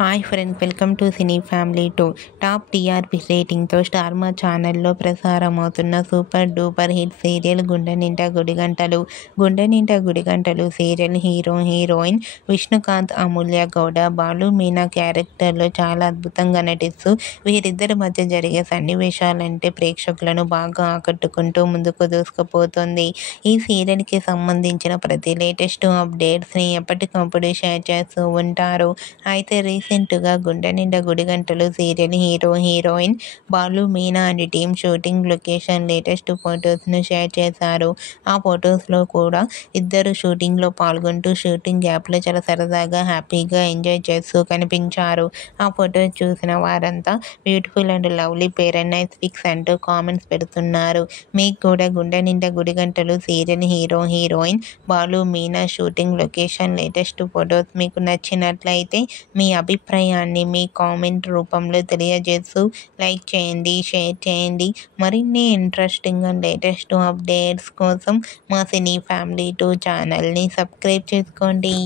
Hi friends, welcome to cine family 2. Top TRP రేటింగ్తో star Maa ఛానల్లో ప్రసారమవుతున్న super duper hit serial Gunde Ninda Gudigantalu. Gunde Ninda Gudigantalu serial hero heroine Vishnukanth, Amulya Gowda, Balu Meena క్యారెక్టర్లో చాలా అద్భుతంగా నటిస్తూ వీరిద్దరి మధ్య జరిగే సన్నివేశాలంటే ప్రేక్షకులను బాగా ఆకట్టుకుంటూ ముందుకు దూసుకుపోతుంది. ఈ సీరియల్కి సంబంధించిన ప్రతి లేటెస్ట్ అప్డేట్స్ని ఎప్పటికప్పుడు షేర్ చేస్తూ ఉంటారు. అయితే రీసెంట్గా Gunde Ninda Gudigantalu serial hero heroine Balu Meena and team shooting location latest ఫొటోస్ను షేర్ చేశారు. ఆ ఫొటోస్లో కూడా ఇద్దరు షూటింగ్లో పాల్గొంటూ షూటింగ్ గ్యాప్లో చాలా సరదాగా హ్యాపీగా ఎంజాయ్ చేస్తూ కనిపించారు. ఆ ఫొటోస్ చూసిన వారంతా beautiful and lovely pair and nice pics అంటూ కామెంట్స్ పెడుతున్నారు. మీకు కూడా Gunde Ninda Gudigantalu serial hero heroine Balu Meena shooting location latest photos మీకు నచ్చినట్లయితే మీ అభిప్రాయాన్ని మీ కామెంట్ రూపంలో తెలియజేస్తూ లైక్ చేయండి, షేర్ చేయండి. మరిన్ని ఇంట్రెస్టింగ్ అండ్ లేటెస్ట్ అప్డేట్స్ కోసం మా సినీ ఫ్యామిలీ 2 ఛానల్ని సబ్స్క్రైబ్ చేసుకోండి.